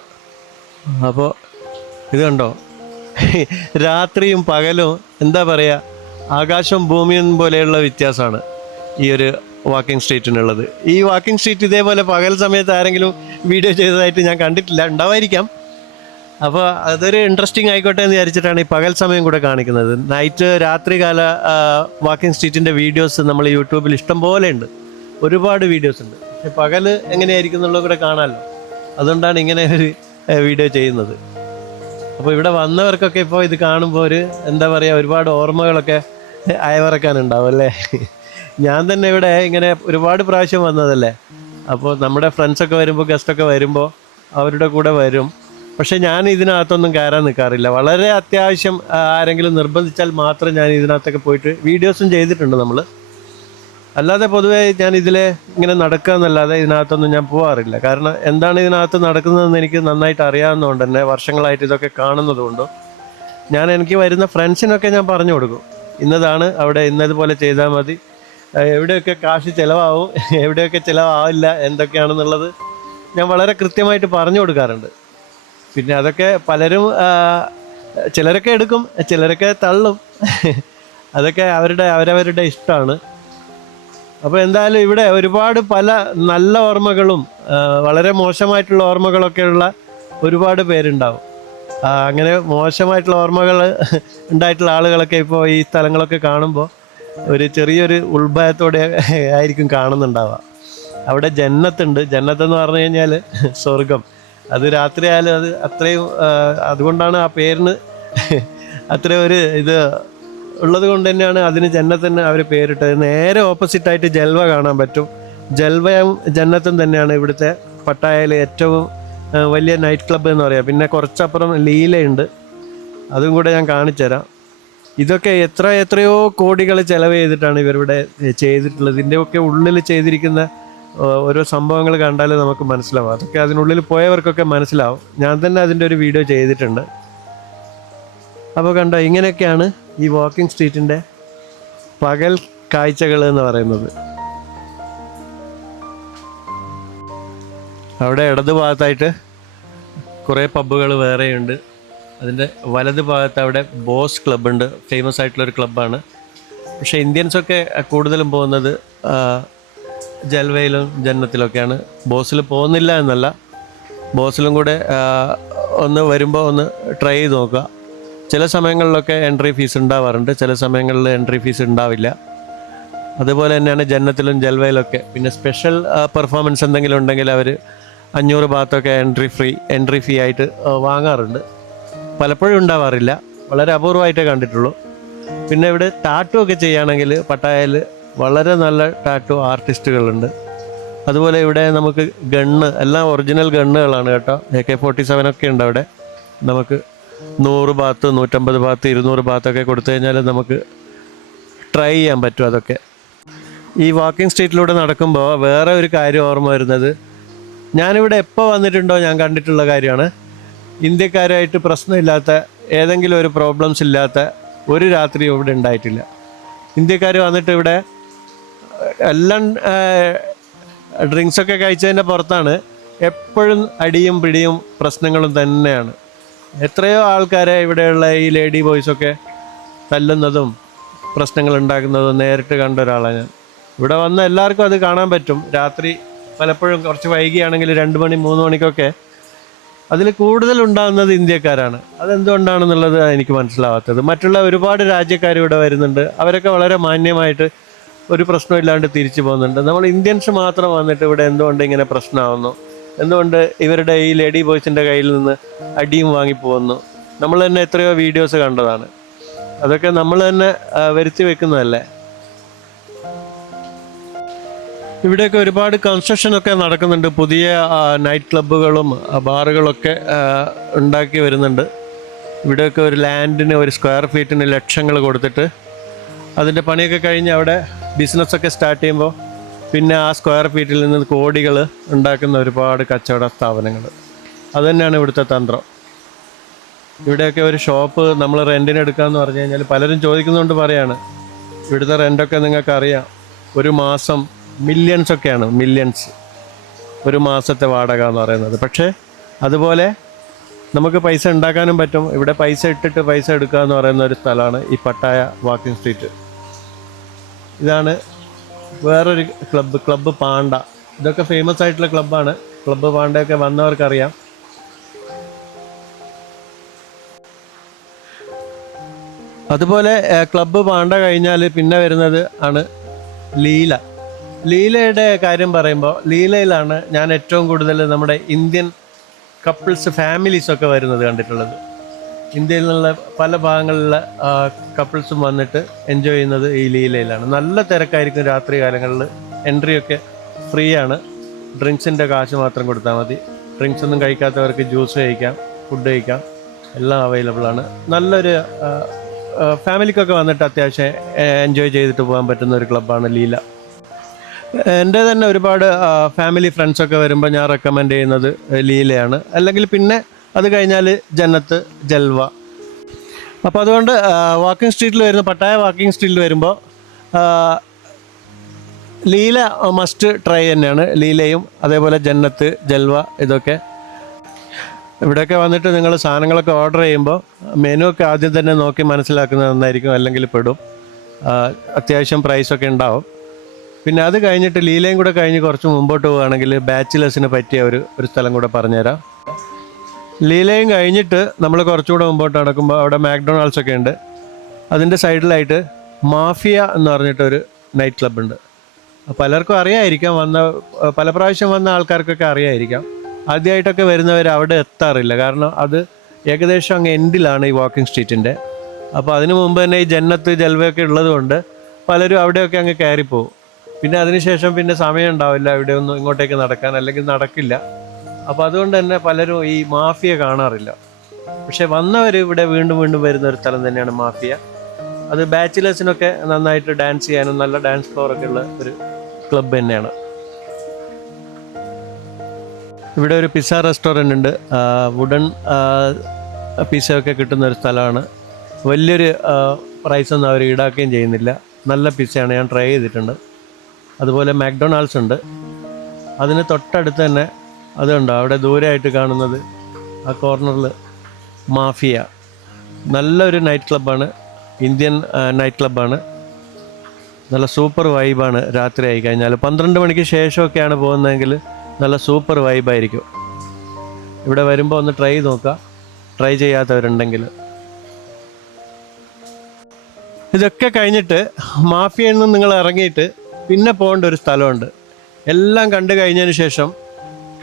അപ്പോൾ ഇത് കണ്ടോ, രാത്രിയും പകലും എന്താ പറയുക, ആകാശവും ഭൂമിയും പോലെയുള്ള വ്യത്യാസമാണ് ഈ ഒരു വാക്കിംഗ് സ്ട്രീറ്റിനുള്ളത്. ഈ വാക്കിംഗ് സ്ട്രീറ്റ് ഇതേപോലെ പകൽ സമയത്ത് ആരെങ്കിലും വീഡിയോ ചെയ്തതായിട്ട് ഞാൻ കണ്ടിട്ടില്ല, ഉണ്ടാവായിരിക്കാം. അപ്പോൾ അതൊരു ഇൻട്രസ്റ്റിംഗ് ആയിക്കോട്ടെ എന്ന് വിചാരിച്ചിട്ടാണ് ഈ പകൽ സമയം കൂടെ കാണിക്കുന്നത്. നൈറ്റ് രാത്രികാല വാക്കിംഗ് സ്ട്രീറ്റിൻ്റെ വീഡിയോസ് നമ്മൾ യൂട്യൂബിൽ ഇഷ്ടം പോലെ ഉണ്ട്, ഒരുപാട് വീഡിയോസ് ഉണ്ട്. പക്ഷെ പകൽ എങ്ങനെയായിരിക്കും എന്നുള്ളത് കൂടെ കാണാമല്ലോ, അതുകൊണ്ടാണ് ഇങ്ങനെ ഒരു വീഡിയോ ചെയ്യുന്നത്. അപ്പോൾ ഇവിടെ വന്നവർക്കൊക്കെ ഇപ്പോൾ ഇത് കാണുമ്പോൾ ഒരു എന്താ പറയുക, ഒരുപാട് ഓർമ്മകളൊക്കെ അയവിറക്കാനുണ്ടാവും അല്ലേ. ഞാൻ തന്നെ ഇവിടെ ഇങ്ങനെ ഒരുപാട് പ്രാവശ്യം വന്നതല്ലേ. അപ്പോൾ നമ്മുടെ ഫ്രണ്ട്സൊക്കെ വരുമ്പോൾ, ഗസ്റ്റൊക്കെ വരുമ്പോൾ അവരുടെ കൂടെ വരും. പക്ഷേ ഞാൻ ഇതിനകത്തൊന്നും കയറാൻ നിൽക്കാറില്ല. വളരെ അത്യാവശ്യം ആരെങ്കിലും നിർബന്ധിച്ചാൽ മാത്രം ഞാൻ ഇതിനകത്തൊക്കെ പോയിട്ട് വീഡിയോസും ചെയ്തിട്ടുണ്ട് നമ്മൾ. അല്ലാതെ പൊതുവേ ഞാൻ ഇതിൽ ഇങ്ങനെ നടക്കുക എന്നല്ലാതെ ഇതിനകത്തൊന്നും ഞാൻ പോകാറില്ല. കാരണം എന്താണ് ഇതിനകത്ത് നടക്കുന്നതെന്ന് എനിക്ക് നന്നായിട്ട് അറിയാവുന്നതുകൊണ്ട് തന്നെ, വർഷങ്ങളായിട്ട് ഇതൊക്കെ കാണുന്നതുകൊണ്ടും എനിക്ക് വരുന്ന ഫ്രണ്ട്സിനൊക്കെ ഞാൻ പറഞ്ഞു കൊടുക്കും, ഇന്നതാണ് അവിടെ, ഇന്നതുപോലെ ചെയ്താൽ മതി, എവിടെയൊക്കെ കാശ് ചിലവാകും, എവിടെയൊക്കെ ചിലവാവില്ല, എന്തൊക്കെയാണെന്നുള്ളത് ഞാൻ വളരെ കൃത്യമായിട്ട് പറഞ്ഞു കൊടുക്കാറുണ്ട്. പിന്നെ അതൊക്കെ പലരും ചിലരൊക്കെ എടുക്കും, ചിലരൊക്കെ തള്ളും. അതൊക്കെ അവരവരുടെ ഇഷ്ടമാണ്. അപ്പോൾ എന്തായാലും ഇവിടെ ഒരുപാട് പല നല്ല ഓർമ്മകളും വളരെ മോശമായിട്ടുള്ള ഓർമ്മകളൊക്കെയുള്ള ഒരുപാട് പേരുണ്ടാവും. അങ്ങനെ മോശമായിട്ടുള്ള ഓർമ്മകൾ ഉണ്ടായിട്ടുള്ള ആളുകളൊക്കെ ഇപ്പോൾ ഈ സ്ഥലങ്ങളൊക്കെ കാണുമ്പോൾ ഒരു ചെറിയൊരു ഉൾഭയത്തോടെ ആയിരിക്കും കാണുന്നുണ്ടാവുക. അവിടെ ജന്നത്തുണ്ട്. ജന്നത്തെന്ന് പറഞ്ഞു കഴിഞ്ഞാൽ സ്വർഗം. അത് രാത്രിയായാലും അത് അത്രയും, അതുകൊണ്ടാണ് ആ പേരിന് അത്രയും ഒരു ഇത് ഉള്ളത് കൊണ്ട് തന്നെയാണ് അതിന് ജന്നത്തിന് അവർ പേരിട്ടത്. നേരെ ഓപ്പോസിറ്റായിട്ട് ജൽവ കാണാൻ പറ്റും. ജൽവയും ജന്നത്തും തന്നെയാണ് ഇവിടുത്തെ പട്ടായയിലെ ഏറ്റവും വലിയ നൈറ്റ് ക്ലബ്ബ് എന്ന് പറയാം. പിന്നെ കുറച്ചപ്പുറം ലീലയുണ്ട്, അതും കൂടെ ഞാൻ കാണിച്ചു തരാം. ഇതൊക്കെ എത്രയോ കോടികൾ ചിലവ് ചെയ്തിട്ടാണ് ഇവരിവിടെ ചെയ്തിട്ടുള്ളത്. ഇതിൻ്റെയൊക്കെ ഉള്ളിൽ ചെയ്തിരിക്കുന്ന ഓരോ സംഭവങ്ങൾ കണ്ടാൽ നമുക്ക് മനസ്സിലാവും. അതൊക്കെ അതിനുള്ളിൽ പോയവർക്കൊക്കെ മനസ്സിലാവും. ഞാൻ തന്നെ അതിൻ്റെ ഒരു വീഡിയോ ചെയ്തിട്ടുണ്ട്. അപ്പോൾ കണ്ടോ, ഇങ്ങനെയൊക്കെയാണ് ഈ വാക്കിംഗ് സ്ട്രീറ്റിൻ്റെ പകൽ കാഴ്ചകൾ എന്ന് പറയുന്നത്. അവിടെ ഇടത് ഭാഗത്തായിട്ട് കുറേ പബ്ബുകൾ വേറെയുണ്ട്. അതിൻ്റെ വലത് ഭാഗത്ത് അവിടെ ബോസ് ക്ലബ്ബുണ്ട്, ഫേമസ് ആയിട്ടുള്ളൊരു ക്ലബ്ബാണ്. പക്ഷേ ഇന്ത്യൻസൊക്കെ കൂടുതലും പോകുന്നത് ജൽവയിലും ജന്നത്തിലൊക്കെയാണ്. ബോസിൽ പോകുന്നില്ല എന്നല്ല, ബോസിലും കൂടെ ഒന്ന് വരുമ്പോൾ ഒന്ന് ട്രൈ ചെയ്ത് നോക്കുക. ചില സമയങ്ങളിലൊക്കെ എൻട്രി ഫീസ് ഉണ്ടാവാറുണ്ട്, ചില സമയങ്ങളിൽ എൻട്രി ഫീസ് ഉണ്ടാവില്ല. അതുപോലെ തന്നെയാണ് ജന്നത്തിലും ജൽവയിലൊക്കെ. പിന്നെ സ്പെഷ്യൽ പെർഫോമൻസ് എന്തെങ്കിലും ഉണ്ടെങ്കിൽ അവർ 500 ബാത്തൊക്കെ എൻട്രി ഫീ ആയിട്ട് വാങ്ങാറുണ്ട്. പലപ്പോഴും ഉണ്ടാവാറില്ല, വളരെ അപൂർവമായിട്ടേ കണ്ടിട്ടുള്ളൂ. പിന്നെ ഇവിടെ ടാറ്റു ഒക്കെ ചെയ്യുകയാണെങ്കിൽ പട്ടായയിൽ വളരെ നല്ല ടാറ്റു ആർട്ടിസ്റ്റുകളുണ്ട്. അതുപോലെ ഇവിടെ നമുക്ക് ഗണ്ണ്, എല്ലാം ഒറിജിനൽ ഗണ്ണുകളാണ് കേട്ടോ. AK-47 ഒക്കെ ഉണ്ട് അവിടെ. നമുക്ക് 100 ബാത്ത്, 150 ബാത്ത്, 200 ബാത്തൊക്കെ കൊടുത്തു കഴിഞ്ഞാൽ നമുക്ക് ട്രൈ ചെയ്യാൻ പറ്റും അതൊക്കെ. ഈ വാക്കിംഗ് സ്ട്രീറ്റിലൂടെ നടക്കുമ്പോൾ വേറെ ഒരു കാര്യം ഓർമ്മ വരുന്നത്, ഞാനിവിടെ എപ്പോൾ വന്നിട്ടുണ്ടോ ഞാൻ കണ്ടിട്ടുള്ള കാര്യമാണ്, ഇന്ത്യക്കാരായിട്ട് പ്രശ്നമില്ലാത്ത, ഏതെങ്കിലും ഒരു പ്രോബ്ലംസ് ഇല്ലാത്ത ഒരു രാത്രി ഇവിടെ ഉണ്ടായിട്ടില്ല. ഇന്ത്യക്കാർ വന്നിട്ട് ഇവിടെ എല്ലാം ഡ്രിങ്ക്സൊക്കെ കഴിച്ചതിൻ്റെ പുറത്താണ് എപ്പോഴും അടിയും പിടിയും പ്രശ്നങ്ങളും തന്നെയാണ്. എത്രയോ ആൾക്കാരെ ഇവിടെയുള്ള ഈ ലേഡി ബോയ്സൊക്കെ തല്ലുന്നതും പ്രശ്നങ്ങൾ ഉണ്ടാക്കുന്നതും നേരിട്ട് കണ്ട ഒരാളാണ് ഞാൻ. ഇവിടെ വന്ന എല്ലാവർക്കും അത് കാണാൻ പറ്റും. രാത്രി പലപ്പോഴും കുറച്ച് വൈകിയാണെങ്കിൽ 2 മണി 3 മണിക്കൊക്കെ അതിൽ കൂടുതൽ ഉണ്ടാകുന്നത് ഇന്ത്യക്കാരാണ്. അതെന്തുകൊണ്ടാണെന്നുള്ളത് എനിക്ക് മനസ്സിലാവാത്തത്. മറ്റുള്ള ഒരുപാട് രാജ്യക്കാർ ഇവിടെ വരുന്നുണ്ട്, അവരൊക്കെ വളരെ മാന്യമായിട്ട് ഒരു പ്രശ്നമില്ലാണ്ട് തിരിച്ചു പോകുന്നുണ്ട്. നമ്മൾ ഇന്ത്യൻസ് മാത്രം വന്നിട്ട് ഇവിടെ എന്തുകൊണ്ട് ഇങ്ങനെ പ്രശ്നമാവുന്നു, എന്തുകൊണ്ട് ഇവരുടെ ഈ ലേഡി ബോയ്സിൻ്റെ കയ്യിൽ നിന്ന് അടിയും വാങ്ങിപ്പോകുന്നു, നമ്മൾ തന്നെ എത്രയോ വീഡിയോസ് കണ്ടതാണ്. അതൊക്കെ നമ്മൾ തന്നെ വരുത്തി വെക്കുന്നതല്ലേ. ഇവിടെയൊക്കെ ഒരുപാട് കൺസ്ട്രക്ഷനൊക്കെ നടക്കുന്നുണ്ട്. പുതിയ നൈറ്റ് ക്ലബ്ബുകളും ബാറുകളൊക്കെ ഉണ്ടാക്കി വരുന്നുണ്ട്. ഇവിടെയൊക്കെ ഒരു ലാൻഡിന്, ഒരു സ്ക്വയർ ഫീറ്റിന് ലക്ഷങ്ങൾ കൊടുത്തിട്ട് അതിൻ്റെ പണിയൊക്കെ കഴിഞ്ഞ് അവിടെ ബിസിനസ്സൊക്കെ സ്റ്റാർട്ട് ചെയ്യുമ്പോൾ പിന്നെ ആ സ്ക്വയർ ഫീറ്റിൽ നിന്ന് കോടികൾ ഉണ്ടാക്കുന്ന ഒരുപാട് കച്ചവട സ്ഥാപനങ്ങൾ. അതുതന്നെയാണ് ഇവിടുത്തെ തന്ത്രം. ഇവിടെയൊക്കെ ഒരു ഷോപ്പ് നമ്മൾ റെൻറ്റിന് എടുക്കാമെന്ന് പറഞ്ഞു കഴിഞ്ഞാൽ പലരും ചോദിക്കുന്നതുകൊണ്ട് പറയാണ്, ഇവിടുത്തെ റെൻ്റൊക്കെ നിങ്ങൾക്കറിയാം, ഒരു മാസം മില്യൺസൊക്കെയാണ്, മില്യൺസ് ഒരു മാസത്തെ വാടക എന്ന് പറയുന്നത്. പക്ഷേ അതുപോലെ നമുക്ക് പൈസ ഉണ്ടാക്കാനും പറ്റും. ഇവിടെ പൈസ ഇട്ടിട്ട് പൈസ എടുക്കുക എന്ന് പറയുന്ന ഒരു സ്ഥലമാണ് ഈ പട്ടായ വാക്കിംഗ് സ്ട്രീറ്റ്. ഇതാണ് വേറൊരു ക്ലബ്ബ് പാണ്ട. ഇതൊക്കെ ഫേമസ് ആയിട്ടുള്ള ക്ലബ്ബാണ്. ക്ലബ്ബ് പാണ്ടയൊക്കെ വന്നവർക്കറിയാം. അതുപോലെ ക്ലബ്ബ് പാണ്ട കഴിഞ്ഞാൽ പിന്നെ വരുന്നത് ആണ് ലീല. ലീലയുടെ കാര്യം പറയുമ്പോൾ ലീലയിലാണ് ഞാൻ ഏറ്റവും കൂടുതൽ നമ്മുടെ ഇന്ത്യൻ കപ്പിൾസ് ഫാമിലീസൊക്കെ വരുന്നത് കണ്ടിട്ടുള്ളത്. ഇന്ത്യയിൽ നിന്നുള്ള പല ഭാഗങ്ങളിലുള്ള കപ്പിൾസും വന്നിട്ട് എൻജോയ് ചെയ്യുന്നത് ഈ ലീലയിലാണ്. നല്ല തിരക്കായിരിക്കും രാത്രി കാലങ്ങളിൽ. എൻട്രിയൊക്കെ ഫ്രീ ആണ്. ഡ്രിങ്ക്സിൻ്റെ കാശ് മാത്രം കൊടുത്താൽ മതി. ഡ്രിങ്ക്സ് ഒന്നും കഴിക്കാത്തവർക്ക് ജ്യൂസ് കഴിക്കാം, ഫുഡ് കഴിക്കാം, എല്ലാം അവൈലബിൾ ആണ്. നല്ലൊരു ഫാമിലിക്കൊക്കെ വന്നിട്ട് അത്യാവശ്യം എൻജോയ് ചെയ്തിട്ട് പോകാൻ പറ്റുന്ന ഒരു ക്ലബ്ബാണ് ലീല. എൻ്റെ തന്നെ ഒരുപാട് ഫാമിലി ഫ്രണ്ട്സൊക്കെ വരുമ്പോൾ ഞാൻ റെക്കമെൻഡ് ചെയ്യുന്നത് ലീലയാണ്. അല്ലെങ്കിൽ പിന്നെ അത് കഴിഞ്ഞാൽ ജന്നത്ത്, ജൽവ. അപ്പോൾ അതുകൊണ്ട് വാക്കിംഗ് സ്ട്രീറ്റിൽ വരുന്ന പട്ടായ വാക്കിംഗ് സ്ട്രീറ്റിൽ വരുമ്പോൾ ലീല മസ്റ്റ് ട്രൈ തന്നെയാണ്. ലീലയും അതേപോലെ ജന്നത്ത്, ജൽവ ഇതൊക്കെ. ഇവിടെയൊക്കെ വന്നിട്ട് നിങ്ങൾ സാധനങ്ങളൊക്കെ ഓർഡർ ചെയ്യുമ്പോൾ മെനു ഒക്കെ ആദ്യം തന്നെ നോക്കി മനസ്സിലാക്കുന്നത് നന്നായിരിക്കും, അല്ലെങ്കിൽ പെടും. അത്യാവശ്യം പ്രൈസൊക്കെ ഉണ്ടാവും. പിന്നെ അത് കഴിഞ്ഞിട്ട് ലീലയും കൂടെ കഴിഞ്ഞ് കുറച്ച് മുമ്പോട്ട് പോവുകയാണെങ്കിൽ ബാച്ചിലേഴ്സിന് പറ്റിയ ഒരു സ്ഥലം കൂടെ പറഞ്ഞുതരാം. ലീലയും കഴിഞ്ഞിട്ട് നമ്മൾ കുറച്ചുകൂടെ മുമ്പോട്ട് നടക്കുമ്പോൾ അവിടെ മാക്ഡൊണാൾഡ്സ് ഒക്കെ ഉണ്ട്. അതിൻ്റെ സൈഡിലായിട്ട് മാഫിയ എന്ന് പറഞ്ഞിട്ടൊരു നൈറ്റ് ക്ലബ്ബ് ഉണ്ട്. പലർക്കും അറിയായിരിക്കാം, പല പ്രാവശ്യം വന്ന ആൾക്കാർക്കൊക്കെ അറിയായിരിക്കാം. ആദ്യമായിട്ടൊക്കെ വരുന്നവർ അവിടെ എത്താറില്ല, കാരണം അത് ഏകദേശം അങ്ങ് എൻഡിലാണ് ഈ വാക്കിംഗ് സ്ട്രീറ്റിൻ്റെ. അപ്പോൾ അതിനു മുമ്പ് തന്നെ ഈ ജന്നത്ത്, ജൽവയൊക്കെ ഉള്ളതുകൊണ്ട് പലരും അവിടെയൊക്കെ അങ്ങ് കയറിപ്പോവും. പിന്നെ അതിനുശേഷം പിന്നെ സമയം ഉണ്ടാവില്ല ഇവിടെ ഒന്നും ഇങ്ങോട്ടേക്ക് നടക്കാൻ, അല്ലെങ്കിൽ നടക്കില്ല. അപ്പോൾ അതുകൊണ്ട് തന്നെ പലരും ഈ മാഫിയ കാണാറില്ല. പക്ഷെ വന്നവർ ഇവിടെ വീണ്ടും വീണ്ടും വരുന്ന ഒരു സ്ഥലം തന്നെയാണ് മാഫിയ. അത് ബാച്ചിലേഴ്സിനൊക്കെ നന്നായിട്ട് ഡാൻസ് ചെയ്യാനും നല്ല ഡാൻസ് ഫ്ലോറൊക്കെ ഉള്ള ഒരു ക്ലബ്ബ് തന്നെയാണ്. ഇവിടെ ഒരു പിസ്സ റെസ്റ്റോറൻ്റ് ഉണ്ട്. വുഡൻ പിസ്സയൊക്കെ കിട്ടുന്ന ഒരു സ്ഥലമാണ്. വലിയൊരു പ്രൈസൊന്നും അവർ ഈടാക്കുകയും ചെയ്യുന്നില്ല. നല്ല പിസ്സയാണ്, ഞാൻ ട്രൈ ചെയ്തിട്ടുണ്ട്. അതുപോലെ മാക്ഡൊണാൾഡ്സ് ഉണ്ട്. അതിന് തൊട്ടടുത്ത് തന്നെ അതുണ്ടോ അവിടെ ദൂരെയായിട്ട് കാണുന്നത്, ആ കോർണറിൽ മാഫിയ. നല്ലൊരു നൈറ്റ് ക്ലബ്ബാണ്, ഇന്ത്യൻ നൈറ്റ് ക്ലബ്ബാണ്. നല്ല സൂപ്പർ വൈബാണ്. രാത്രി ആയി കഴിഞ്ഞാൽ 12 മണിക്ക് ശേഷമൊക്കെയാണ് പോകുന്നതെങ്കിൽ നല്ല സൂപ്പർ വൈബായിരിക്കും. ഇവിടെ വരുമ്പോൾ ഒന്ന് ട്രൈ നോക്കുക, ട്രൈ ചെയ്യാത്തവരുണ്ടെങ്കിൽ. ഇതൊക്കെ കഴിഞ്ഞിട്ട് മാഫിയയിൽ നിന്ന് നിങ്ങൾ ഇറങ്ങിയിട്ട് പിന്നെ പോകേണ്ട ഒരു സ്ഥലമുണ്ട്. എല്ലാം കണ്ടു കഴിഞ്ഞതിന് ശേഷം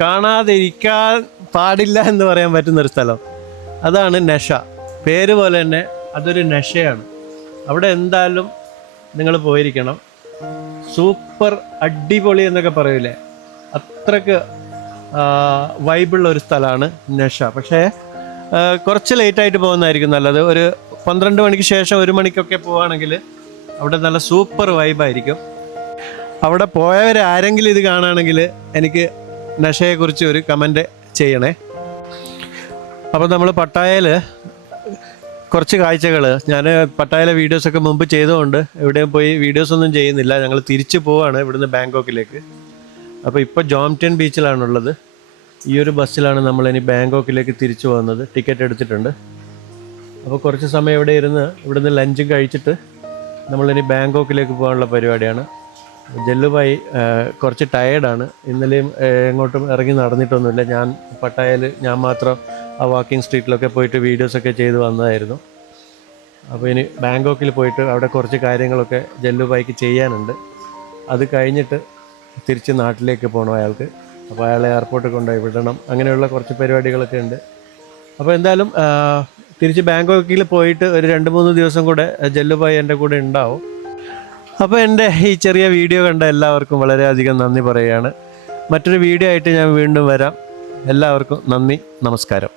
കാണാതെ ഇരിക്കാൻ പാടില്ല എന്ന് പറയാൻ പറ്റുന്നൊരു സ്ഥലം. അതാണ് നഷ. പേര് പോലെ തന്നെ അതൊരു നഷയാണ്. അവിടെ എന്തായാലും നിങ്ങൾ പോയിരിക്കണം. സൂപ്പർ അടിപൊളി എന്നൊക്കെ പറയൂലേ, അത്രക്ക് വൈബുള്ള ഒരു സ്ഥലമാണ് നഷ. പക്ഷേ കുറച്ച് ലേറ്റായിട്ട് പോകുന്നതായിരിക്കും നല്ലത്. ഒരു 12 മണിക്ക് ശേഷം 1 മണിക്കൊക്കെ പോവുകയാണെങ്കിൽ അവിടെ നല്ല സൂപ്പർ വൈബായിരിക്കും. അവിടെ പോയവരാരെങ്കിലും ഇത് കാണുകയാണെങ്കിൽ എനിക്ക് നഷയെക്കുറിച്ച് ഒരു കമൻറ്റ് ചെയ്യണേ. അപ്പോൾ നമ്മൾ പട്ടായയിൽ കുറച്ച് കാഴ്ചകൾ, ഞാൻ പട്ടായയിലെ വീഡിയോസൊക്കെ മുമ്പ് ചെയ്തുകൊണ്ട് എവിടെയും പോയി വീഡിയോസൊന്നും ചെയ്യുന്നില്ല. ഞങ്ങൾ തിരിച്ചു പോവാണ് ഇവിടുന്ന് ബാങ്കോക്കിലേക്ക്. അപ്പോൾ ഇപ്പോൾ ജോംപ്റ്റൺ ബീച്ചിലാണുള്ളത്. ഈ ഒരു ബസ്സിലാണ് നമ്മളിനി ബാങ്കോക്കിലേക്ക് തിരിച്ചു പോകുന്നത്. ടിക്കറ്റ് എടുത്തിട്ടുണ്ട്. അപ്പോൾ കുറച്ച് സമയം ഇവിടെ ഇരുന്ന് ഇവിടുന്ന് ലഞ്ചും കഴിച്ചിട്ട് നമ്മളിനി ബാങ്കോക്കിലേക്ക് പോകാനുള്ള പരിപാടിയാണ്. ജല്ലുഭായി കുറച്ച് ടയേർഡാണ്. ഇന്നലെയും എങ്ങോട്ടും ഇറങ്ങി നടന്നിട്ടൊന്നുമില്ല. പട്ടായയിൽ ഞാൻ മാത്രം ആ വാക്കിംഗ് സ്ട്രീറ്റിലൊക്കെ പോയിട്ട് വീഡിയോസൊക്കെ ചെയ്ത് വന്നതായിരുന്നു. അപ്പോൾ ഇനി ബാങ്കോക്കിൽ പോയിട്ട് അവിടെ കുറച്ച് കാര്യങ്ങളൊക്കെ ജല്ലുഭായിക്ക് ചെയ്യാനുണ്ട്. അത് കഴിഞ്ഞിട്ട് തിരിച്ച് നാട്ടിലേക്ക് പോകണം അയാൾക്ക്. അപ്പോൾ അയാളെ എയർപോർട്ടിൽ കൊണ്ടുപോയി വിടണം. അങ്ങനെയുള്ള കുറച്ച് പരിപാടികളൊക്കെ ഉണ്ട്. അപ്പോൾ എന്തായാലും തിരിച്ച് ബാങ്കോക്കിൽ പോയിട്ട് ഒരു 2-3 ദിവസം കൂടെ ജല്ലുഭായി എൻ്റെ കൂടെ ഉണ്ടാവും. അപ്പോൾ എൻ്റെ ഈ ചെറിയ വീഡിയോ കണ്ട എല്ലാവർക്കും വളരെയധികം നന്ദി പറയുകയാണ്. മറ്റൊരു വീഡിയോ ആയിട്ട് ഞാൻ വീണ്ടും വരാം. എല്ലാവർക്കും നന്ദി, നമസ്കാരം.